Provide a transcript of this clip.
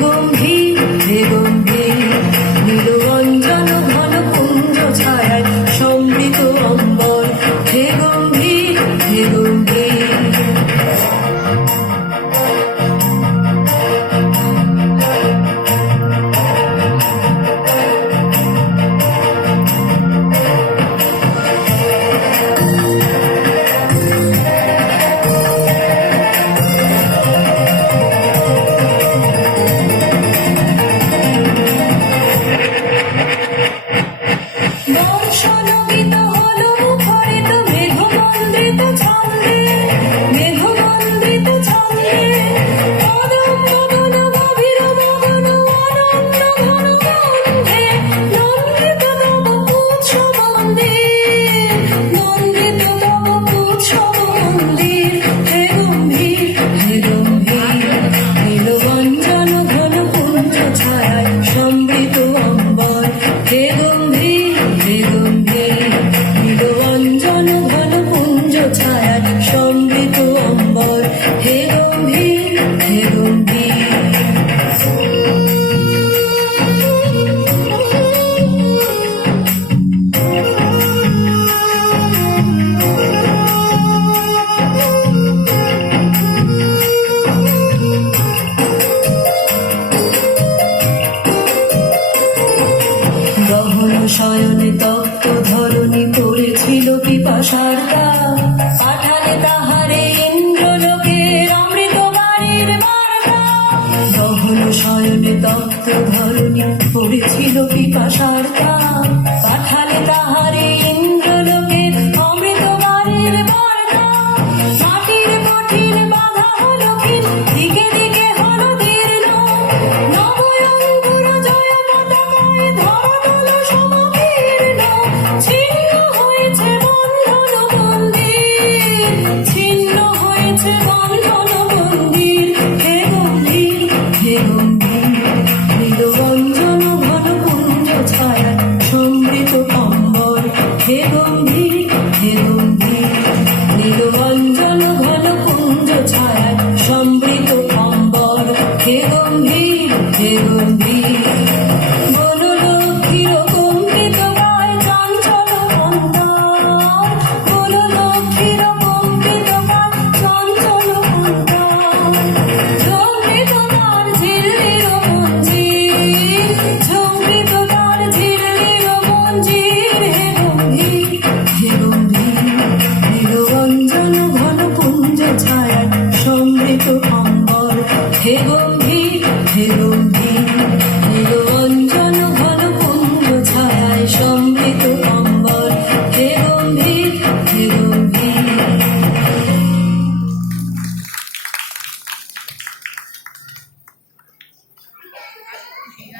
Go Thank you. শয়নে তপ্ত ধরণী পড়েছিল পিপাসার পাঠালে তাহারে ইন্দ্রলোকের অমৃত বাড়ির গহন শয়নে তপ্ত ধরণী পড়েছিল পিপাসার পাঠালে তাহারে the one